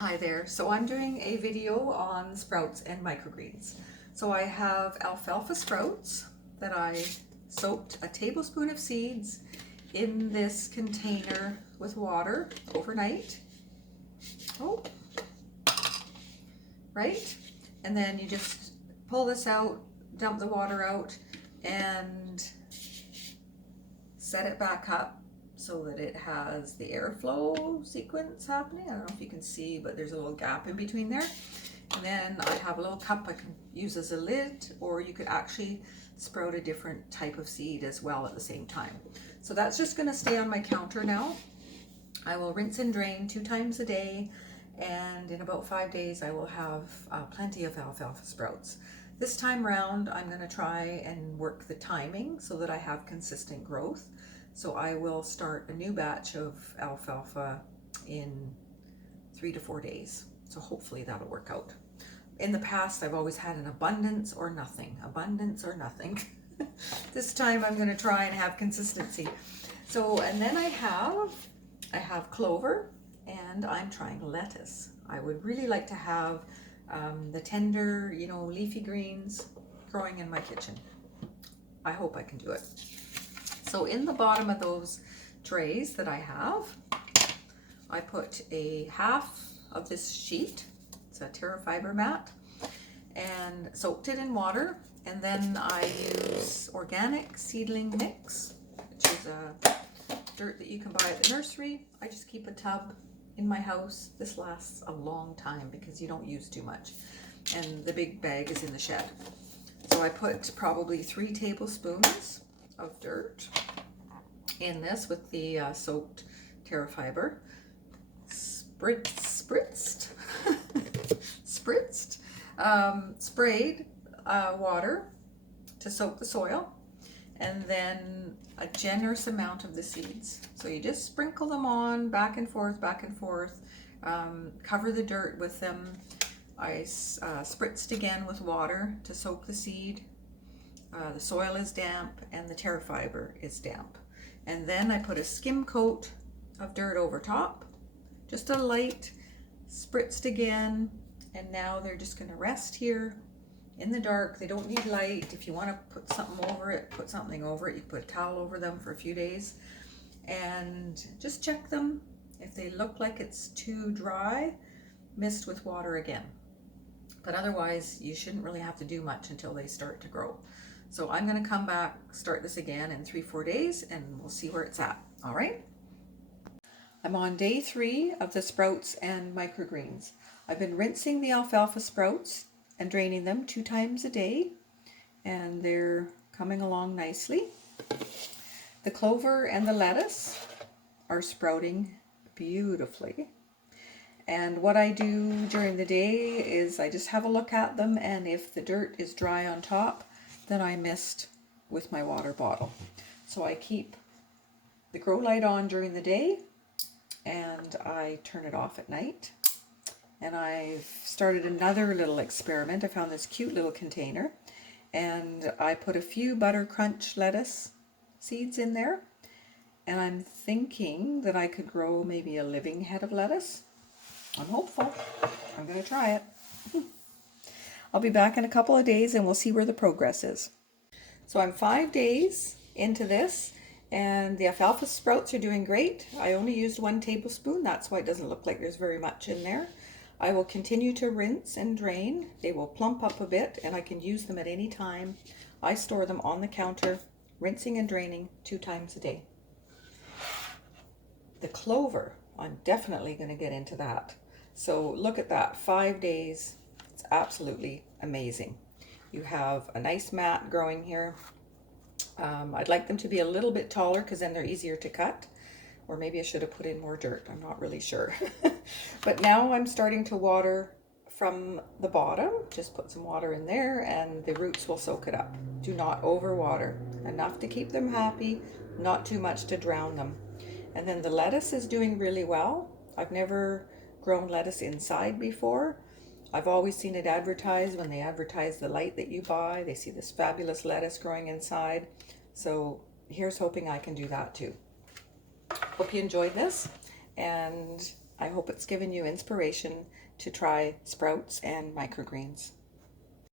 Hi there. So I'm doing a video on sprouts and microgreens. So I have alfalfa sprouts that I soaked a tablespoon of seeds in this container with water overnight. Oh, right? And then you just pull this out, dump the water out, and set it back up so that it has the airflow sequence happening. I don't know if you can see, but there's a little gap in between there. And then I have a little cup I can use as a lid, or you could actually sprout a different type of seed as well at the same time. So that's just going to stay on my counter now. I will rinse and drain 2 times a day, and in about 5 days I will have plenty of alfalfa sprouts. This time around I'm going to try and work the timing so that I have consistent growth. So I will start a new batch of alfalfa in 3 to 4 days. So hopefully that'll work out. In the past, I've always had an abundance or nothing. Abundance or nothing. This time I'm going to try and have consistency. So, and then I have clover, and I'm trying lettuce. I would really like to have the tender, leafy greens growing in my kitchen. I hope I can do it. So in the bottom of those trays that I have, I put a half of this sheet. It's a Terra fiber mat, and soaked it in water. And then I use organic seedling mix, which is a dirt that you can buy at the nursery. I just keep a tub in my house. This lasts a long time because you don't use too much. And the big bag is in the shed. So I put probably 3 tablespoons of dirt in this with the soaked Terra fiber, spritzed, sprayed water to soak the soil, and then a generous amount of the seeds. So you just sprinkle them on back and forth, cover the dirt with them. I spritzed again with water to soak the seed. The soil is damp and the Terra fiber is damp. And then I put a skim coat of dirt over top, just a light, spritzed again, and now they're just going to rest here in the dark. They don't need light. If you want to put something over it, put something over it. You can put a towel over them for a few days and just check them. If they look like it's too dry, mist with water again. But otherwise, you shouldn't really have to do much until they start to grow. So I'm going to come back, start this again in 3-4 days, and we'll see where it's at. All right. I'm on day 3 of the sprouts and microgreens. I've been rinsing the alfalfa sprouts and draining them 2 times a day, and they're coming along nicely. The clover and the lettuce are sprouting beautifully. And what I do during the day is I just have a look at them, and if the dirt is dry on top, then I mist with my water bottle. So I keep the grow light on during the day, and I turn it off at night. And I've started another little experiment. I found this cute little container, and I put a few butter crunch lettuce seeds in there, and I'm thinking that I could grow maybe a living head of lettuce. I'm hopeful. I'm going to try it. I'll be back in a couple of days and we'll see where the progress is. So I'm 5 days into this, and the alfalfa sprouts are doing great. I only used 1 tablespoon. That's why it doesn't look like there's very much in there. I will continue to rinse and drain. They will plump up a bit, and I can use them at any time. I store them on the counter, rinsing and draining 2 times a day. The clover, I'm definitely going to get into that. So look at that, 5 days. It's absolutely amazing. You have a nice mat growing here. I'd like them to be a little bit taller because then they're easier to cut. Or maybe I should have put in more dirt. I'm not really sure. But now I'm starting to water from the bottom. Just put some water in there and the roots will soak it up. Do not overwater. Enough to keep them happy, not too much to drown them. And then the lettuce is doing really well. I've never grown lettuce inside before. I've always seen it advertised when they advertise the light that you buy. They see this fabulous lettuce growing inside. So here's hoping I can do that too. Hope you enjoyed this, and I hope it's given you inspiration to try sprouts and microgreens.